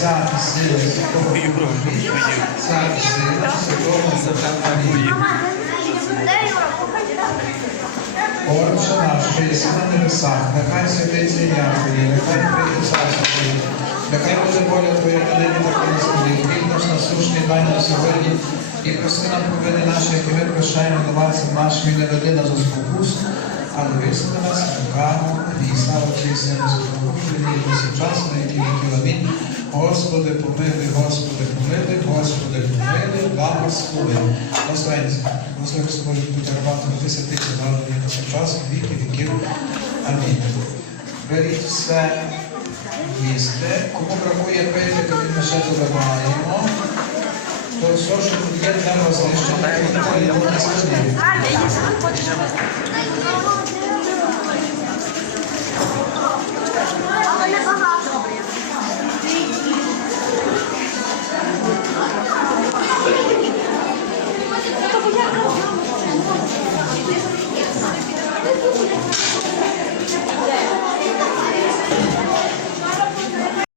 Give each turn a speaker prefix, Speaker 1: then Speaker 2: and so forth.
Speaker 1: І Сина Святого Святого Отче наш, що на небесах, нехай святиться ім'я Твоє, нехай прийде нехай буде воля Твоя на небі так і на землі. Хліб наш насущний дай сьогодні, і проси нам провини ми прощаємо винуватцям нашим, і не веди нас але висни нас від лукавого, і слава Твій Сину, Святому і повсякчасно, і віків. Господи, помилуй, Господи, помилуй, Господи, помилуй, благослови. Благословенці, благослови з тобою бути рабатом, ти святиться, згадує повсякчас, віки віків. Амінь. Беріть все їсти. Кому бракує пити, то ми ще додаємо. То все, що тут є для розлищення, то є на столі.
Speaker 2: Але небагато.